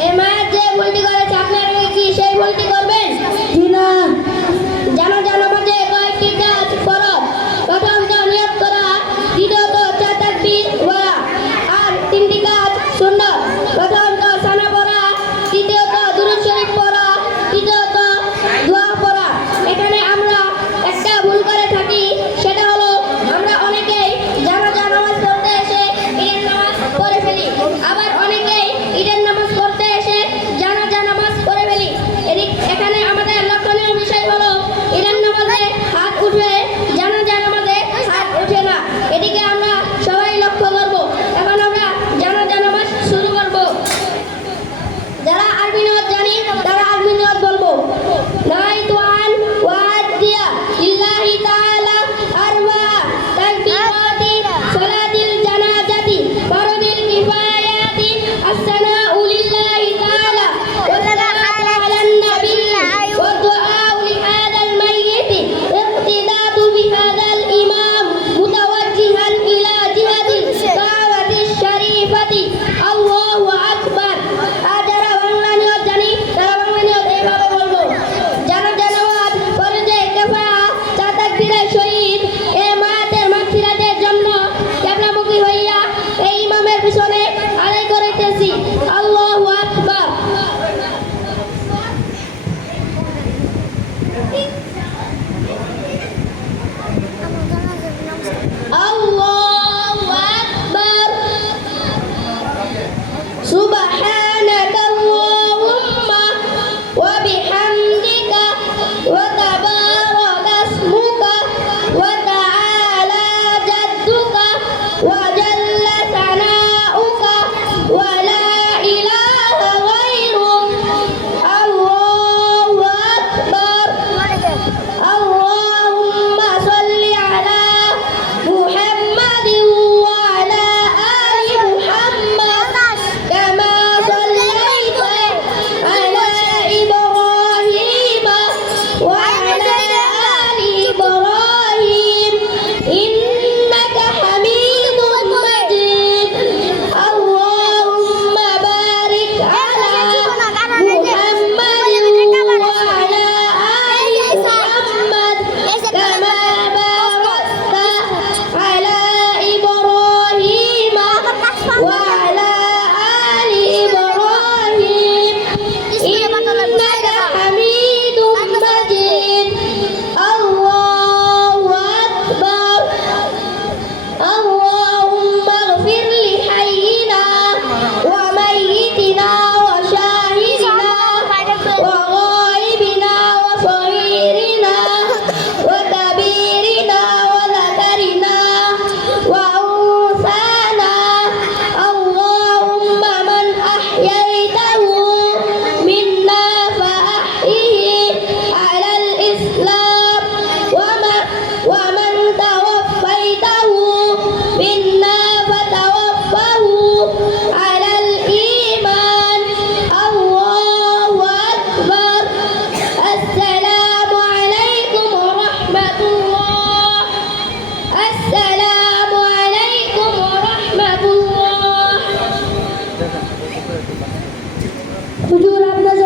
MR যে বলটি করেছে আপনার মেয়ে কি? সেই বলটি করে